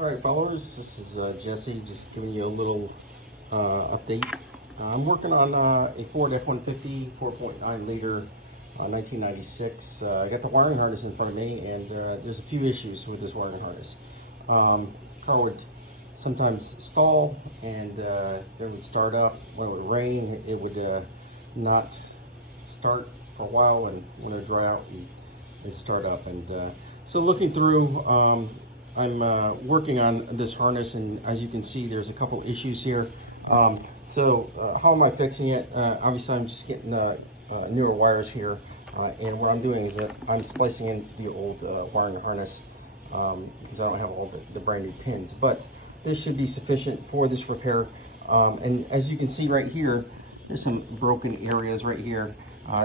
All right, followers, this is Jesse, just giving you a little update. I'm working on a Ford F-150 4.9 liter 1996. I got the wiring harness in front of me, and there's a few issues with this wiring harness. Car would sometimes stall, and then it would start up. When it would rain, it would not start for a while, and when it would dry out, it'd start up. And so looking through, I'm working on this harness, and as you can see, there's a couple issues here. So how am I fixing it? Obviously, I'm just getting newer wires here, and what I'm doing is that I'm splicing into the old wiring harness because I don't have all the brand new pins, but this should be sufficient for this repair. And as you can see right here, there's some broken areas right here.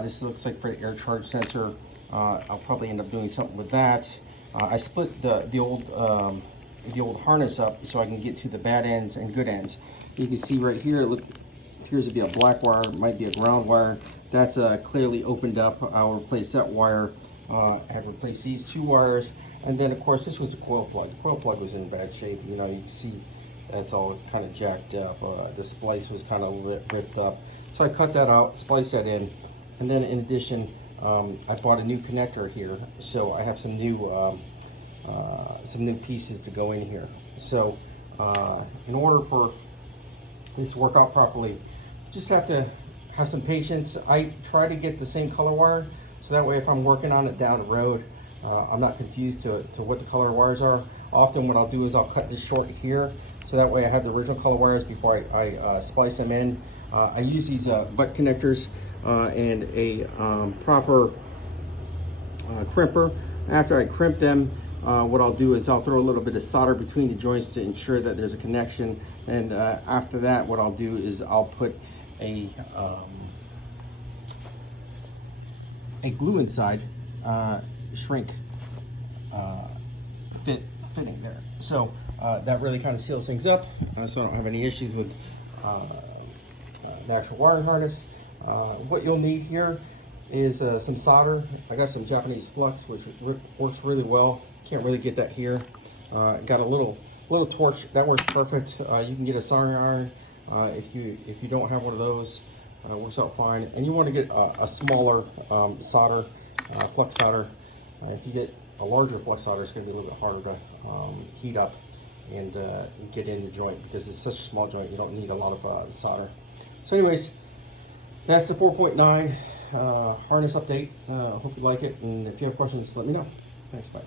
This looks like for the air charge sensor. I'll probably end up doing something with that. I split the old harness up so I can get to the bad ends and good ends. You can see right here, it appears to be a black wire, it might be a ground wire. That's clearly opened up. I'll replace that wire. I have replaced these two wires, and then of course this was the coil plug. The coil plug was in bad shape. You know, you can see that's all kind of jacked up. The splice was kind of ripped up. So I cut that out, spliced that in, and then in addition, I bought a new connector here, so I have some new pieces to go in here. So in order for this to work out properly, just have to have some patience. I try to get the same color wire, so that way if I'm working on it down the road, I'm not confused to what the color wires are. Often what I'll do is I'll cut this short here, so that way I have the original color wires before I splice them in. I use these butt connectors and a proper crimper. After I crimp them, what I'll do is I'll throw a little bit of solder between the joints to ensure that there's a connection. And after that, what I'll do is I'll put a glue inside, shrink fitting there. So that really kind of seals things up, so I don't have any issues with the actual wiring harness. What you'll need here is some solder. I got some Japanese flux, which works really well. Can't really get that here. Got a little torch that works perfect. You can get a soldering iron if you don't have one of those. Works out fine. And you want to get a smaller solder, flux solder. If you get a larger flux solder, it's going to be a little bit harder to heat up and get in the joint, because it's such a small joint. You don't need a lot of solder. So anyways, that's the 4.9 harness update. Hope you like it, and if you have questions, let me know. Thanks, bye.